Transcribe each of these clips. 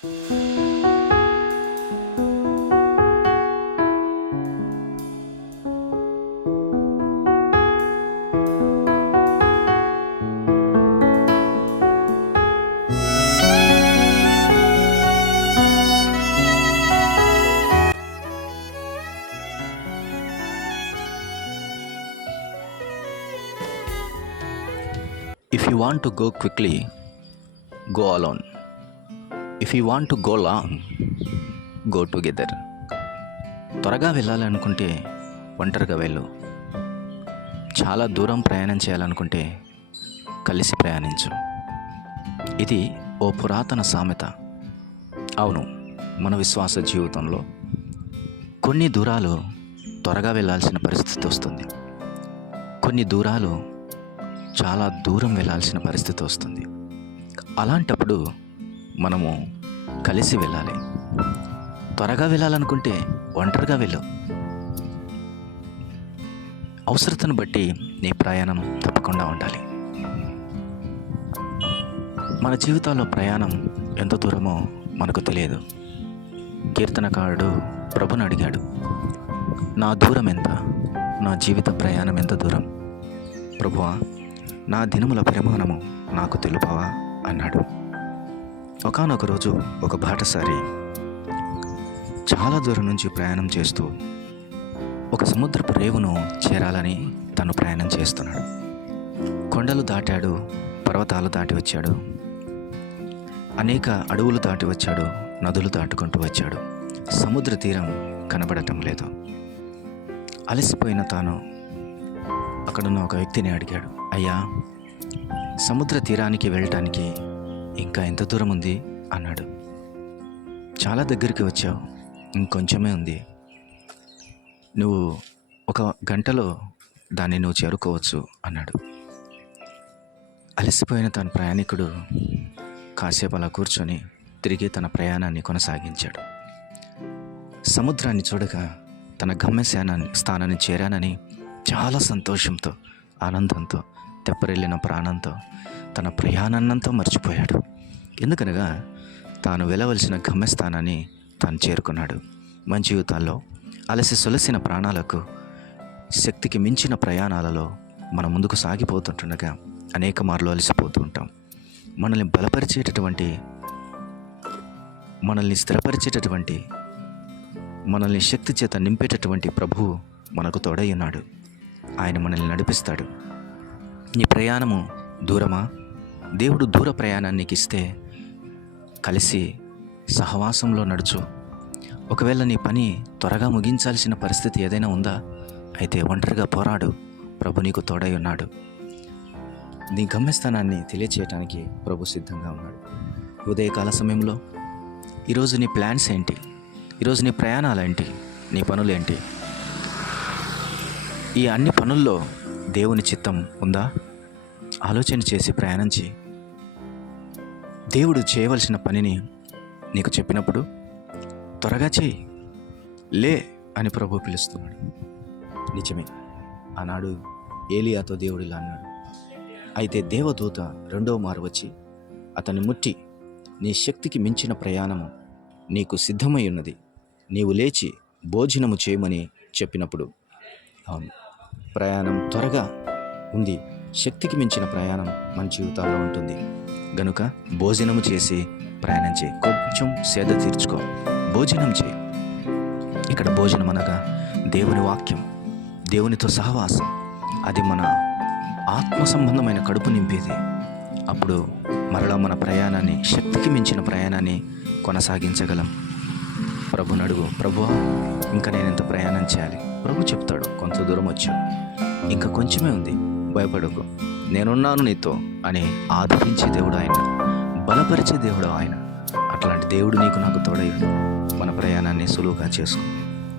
If you want to go quickly, go alone. If you want to go long, go together. త్వరగా వెళ్ళాలనుకుంటే ఒంటరిగా వెళ్ళు. చాలా దూరం ప్రయాణం చేయాలనుకుంటే కలిసి ప్రయాణించు. ఇది ఓ పురాతన సామెత. అవును, మన విశ్వాస జీవితంలో కొన్ని దూరాలు త్వరగా వెళ్ళాల్సిన పరిస్థితి వస్తుంది. కొన్ని దూరాలు చాలా దూరం వెళ్ళాల్సిన పరిస్థితి వస్తుంది. అలాంటప్పుడు మనము కలిసి వెళ్ళాలి. త్వరగా వెళ్ళాలనుకుంటే ఒంటరిగా వెళ్ళు. అవసరతను బట్టి నీ ప్రయాణం తప్పకుండా ఉండాలి. మన జీవితాల్లో ప్రయాణం ఎంత దూరమో మనకు తెలియదు. కీర్తనకారుడు ప్రభుని అడిగాడు, నా దూరం ఎంత, నా జీవిత ప్రయాణం ఎంత దూరం? ప్రభువా, నా దినముల పరిమాణము నాకు తెలుపవా అన్నాడు. ఒకానొక రోజు ఒక బాటసారి చాలా దూరం నుంచి ప్రయాణం చేస్తూ ఒక సముద్రపు రేవును చేరాలని తను ప్రయాణం చేస్తున్నాడు. కొండలు దాటాడు, పర్వతాలు దాటి వచ్చాడు, అనేక అడవులు దాటి వచ్చాడు, నదులు దాటుకుంటూ వచ్చాడు. సముద్ర తీరం కనబడటం లేదు. అలసిపోయిన తాను అక్కడున్న ఒక వ్యక్తిని అడిగాడు, అయ్యా, సముద్ర తీరానికి వెళ్ళటానికి ఇంకా ఎంత దూరం ఉంది అన్నాడు. చాలా దగ్గరికి వచ్చావు, ఇంకొంచెమే ఉంది. నువ్వు 1 గంటలో దాన్ని నువ్వు చేరుకోవచ్చు అన్నాడు. అలసిపోయిన తన ప్రయాణికుడు కాసేపు అలా కూర్చొని తిరిగి తన ప్రయాణాన్ని కొనసాగించాడు. సముద్రాన్ని చూడగా తన స్థానాన్ని చేరానని చాలా సంతోషంతో, ఆనందంతో, తెప్పరిల్లిన ప్రాణంతో తన ప్రయాణాన్నంతా మర్చిపోయాడు. ఎందుకనగా తాను వెళ్ళవలసిన గమ్యస్థానాన్ని తాను చేరుకున్నాడు. మన జీవితాల్లో అలసి సొలసిన ప్రాణాలకు, శక్తికి మించిన ప్రయాణాలలో మనం ముందుకు సాగిపోతుండగా అనేక మార్లు అలసిపోతూ ఉంటాం. మనల్ని బలపరిచేటటువంటి, మనల్ని స్థిరపరిచేటటువంటి, మనల్ని శక్తి చేత నింపేటటువంటి ప్రభువు మనకు తోడై ఉన్నాడు. ఆయన మనల్ని నడిపిస్తాడు. నీ ప్రయాణము దూరమా? దేవుడు దూర ప్రయాణాన్ని నీకు ఇస్తే కలిసి సహవాసంలో నడుచు. ఒకవేళ నీ పని త్వరగా ముగించాల్సిన పరిస్థితి ఏదైనా ఉందా? అయితే ఒంటరిగా పోరాడు. ప్రభు నీకు తోడై ఉన్నాడు. నీ గమ్యస్థానాన్ని తెలియచేయటానికి ప్రభు సిద్ధంగా ఉన్నాడు. ఉదయకాల సమయంలో ఈరోజు నీ ప్లాన్స్ ఏంటి? ఈరోజు నీ ప్రయాణాలు ఏంటి? నీ పనులేంటి? ఈ అన్ని పనుల్లో దేవుని చిత్తం ఉందా? ఆలోచన చేసి ప్రయాణం చేయి. దేవుడు చేయవలసిన పనిని నీకు చెప్పినప్పుడు త్వరగా చేయి. లే అని ప్రభు పిలుస్తున్నాడు. నిజమే, ఆనాడు ఏలియాతో దేవుడు ఇలా అన్నాడు. అయితే దేవదూత 2వ మారు వచ్చి అతన్ని ముట్టి, నీ శక్తికి మించిన ప్రయాణము నీకు సిద్ధమై ఉన్నది, నీవు లేచి భోజనము చేయమని చెప్పినప్పుడు, అవును, ప్రయాణం త్వరగా ఉంది. శక్తికి మించిన ప్రయాణం మన జీవితాల్లో ఉంటుంది. గనుక భోజనము చేసి ప్రయాణం చేయి. కొంచెం సేద తీర్చుకో, భోజనం చేయి. ఇక్కడ భోజనం అనగా దేవుని వాక్యం, దేవునితో సహవాసం. అది మన ఆత్మ సంబంధమైన కడుపు నింపేది. అప్పుడు మరలా మన ప్రయాణాన్ని, శక్తికి మించిన ప్రయాణాన్ని కొనసాగించగలం. ప్రభుని అడుగు, ప్రభువా, ఇంకా నేను ఎంత ప్రయాణం చేయాలి? ప్రభు చెప్తాడు, కొంత దూరం వచ్చావు, ఇంకా కొంచెమే ఉంది, భయపడకు, నేనున్నాను నీతో అని ఆదరించే దేవుడు ఆయన, బలపరిచే దేవుడు ఆయన. అట్లాంటి దేవుడు నీకు నాకు తోడై మన ప్రయాణాన్ని సులువుగా చేసుకో.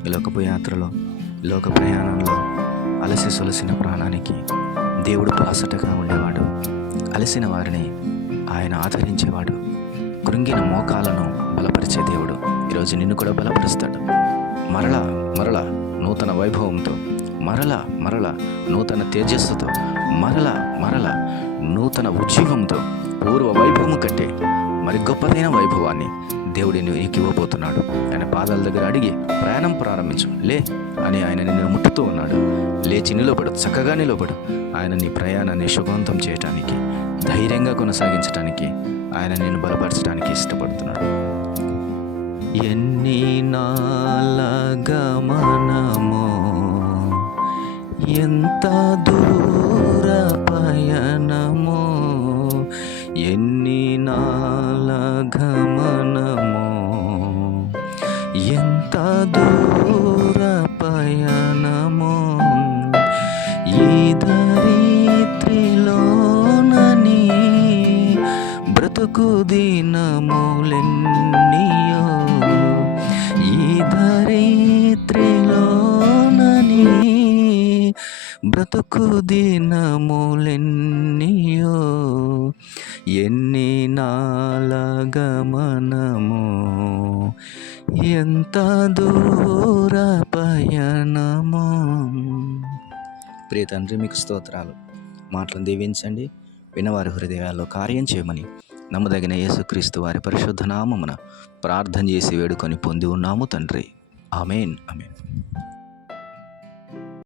ఈ లోకపు యాత్రలో, లోక ప్రయాణంలో అలసి సొలసిన ప్రాణానికి దేవుడు బాసటగా ఉండేవాడు. అలసిన వారిని ఆయన ఆదరించేవాడు. కృంగిన మోకాలను బలపరిచే దేవుడు ఈరోజు నిన్ను కూడా బలపరుస్తాడు. మరలా నూతన వైభవంతో, మరలా నూతన తేజస్సుతో, మరలా నూతన ఉజ్జీవంతో, పూర్వ వైభవము కంటే మరి గొప్పదైన వైభవాన్ని దేవుడు నీకు ఇవ్వబోతున్నాడు. ఆయన పాదాల దగ్గర అడిగి ప్రయాణం ప్రారంభించు. లే అని ఆయన నిన్ను ముట్టుతూ ఉన్నాడు. లేచి నిలబడు, చక్కగా నిలబడు. ఆయన నీ ప్రయాణాన్ని సుఖవంతం చేయటానికి, ధైర్యంగా కొనసాగించడానికి, ఆయన నిన్ను బలపరచడానికి ఇష్టపడుతున్నాడు. ఎన్ని నాళ్ళ గమనమో, ఎంత దూర పయనమో, ఎన్ని నాళ్ళ గమనమో, ఎంత దూర పయనమో, ఈ ధరిత్రిలోనని బ్రతుకు దినములెన్నియో, ఈ ధరిత్రిలోనని బ్రతుకు దినములెన్నియో, ఎన్ని నాళ్ళ గమనమో, ఎంత దూర పయనమో. ప్రియ తండ్రి, మీకు స్తోత్రాలు. మాటలను దీవించండి, వినవారి హృదయాల్లో కార్యం చేయమని నమ్మదగిన యేసుక్రీస్తు వారి పరిశుద్ధ నామమున ప్రార్థన చేసి వేడుకొని పొంది ఉన్నాము తండ్రి. ఆమేన్. ఆమేన్.